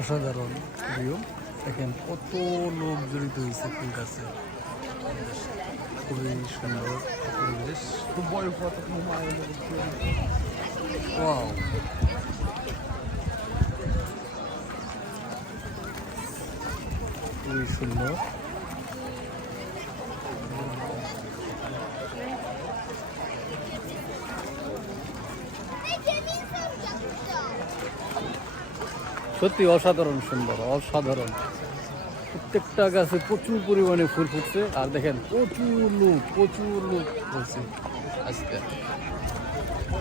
অসাধারণ ভিউ। দেখেন কত লোক জড়িত হয়েছে ফুল গাছে। খুবই সুন্দর পরিবেশ। ওয়াও, খুবই সুন্দর। সত্যি অসাধারণ সুন্দর, অসাধারণ। প্রত্যেকটা গাছে প্রচুর পরিমাণে ফুল ফুটছে। আর দেখেন প্রচুর লোক হচ্ছে আজকে।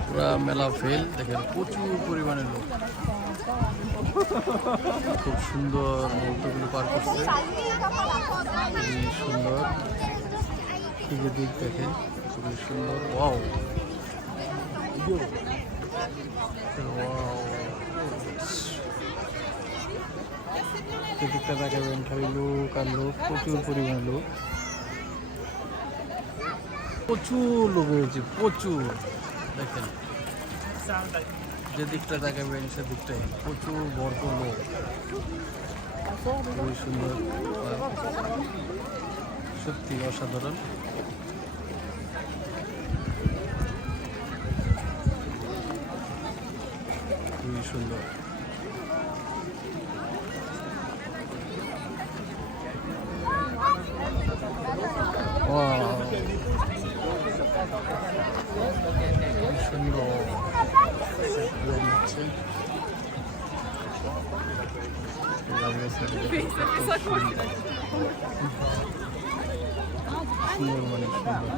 পুরা মেলা ফেল। দেখেন প্রচুর পরিমাণে লোক। খুব সুন্দর মুহূর্তগুলো পার করছে। খুবই সুন্দর। দিকে দিক দেখেন খুবই সুন্দর। ওয়াও, যেদিকটা দেখাবেন খালি লোক আর লোক, প্রচুর পরিমাণে লোক। প্রচুর লোক হয়েছে, প্রচুর। দেখেন যেদিকটা দেখাবেন সেদিকটাই প্রচুর ভরপুর লোক। খুবই সুন্দর, সত্যি অসাধারণ। খুবই সুন্দর। সুন্দর সুন্দর, মানে সুন্দর।